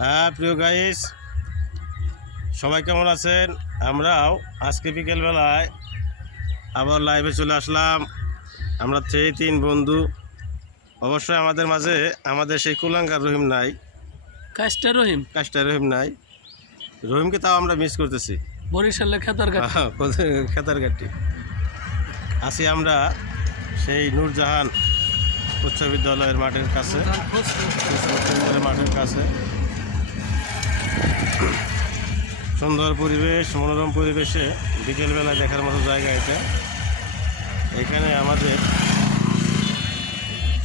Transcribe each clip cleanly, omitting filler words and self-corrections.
হ্যাঁ প্রিয় গাইস, সবাই কেমন আছেন? আমরাও আজকে বিকেলবেলায় আবার লাইভে চলে আসলাম। আমরা সেই 3 বন্ধু। অবশ্যই আমাদের মাঝে আমাদের সেই কুলাঙ্গার রহিম নাই, কাজটা রহিম কাজটা রহিম নাই। রহিমকে তাও আমরা মিস করতেছি। বরিশালের খেতার কাছে খেতার ঘাটি আছি আমরা সেই নূরজাহান উচ্চ বিদ্যালয়ের মাঠের কাছে, মাঠের কাছে। সুন্দর পরিবেশ, মনোরম পরিবেশে বিকেলবেলায় দেখার মতো জায়গা এটা। এখানে আমাদের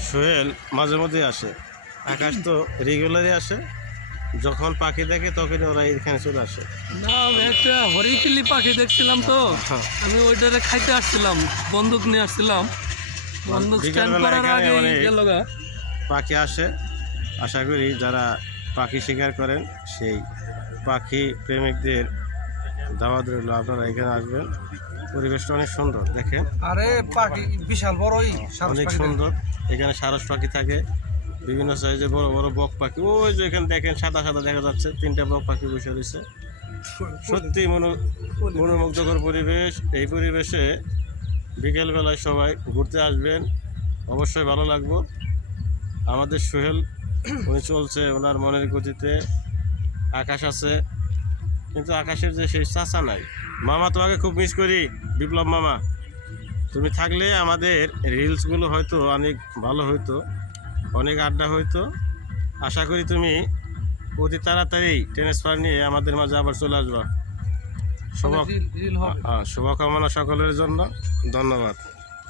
সোহেল মাঝে মধ্যে আসে। আকাশ তো রেগুলারই আসে, যখন পাখি দেখে তখন ওরা এখানে চলে আসে। না, একটা হরিকিলি পাখি দেখছিলাম তো, আমি ওইটারে খাইতে আসছিলাম, বন্দুক নিয়ে আসছিলাম। বন্দুক স্ট্যান্ড করার আগে গেল গা। পাখি আসে, আশা করি যারা পাখি শিকার করেন সেই পাখি প্রেমিকদের দাওয়াত রইল, আপনারা এখানে আসবেন। পরিবেশটা অনেক সুন্দর, দেখেন। আরে পাখি বিশাল বড়ই অনেক সুন্দর। এখানে সারস পাখি থাকে, বিভিন্ন সাইজের বড় বড় বক পাখি। ওই যে এখানে দেখেন সাদা সাদা দেখা যাচ্ছে, 3টা বক পাখি বসে রয়েছে। সত্যি মনোমুগ্ধকর পরিবেশ। এই পরিবেশে বিকেলবেলায় সবাই ঘুরতে আসবেন, অবশ্যই ভালো লাগবে। আমাদের সোহেল উনি চলছে ওনার মনের গতিতে। আকাশ আছে, কিন্তু আকাশের যে সেই চাচা নাই। মামা, তোমাকে খুব মিস করি। বিপ্লব মামা, তুমি থাকলে আমাদের রিলসগুলো হয়তো অনেক ভালো হইতো, অনেক আড্ডা হইতো। আশা করি তুমি অতি তাড়াতাড়ি ট্রান্সফার নিয়ে আমাদের মাঝে আবার চলে আসবা। শুভকামনা সকলের জন্য। ধন্যবাদ।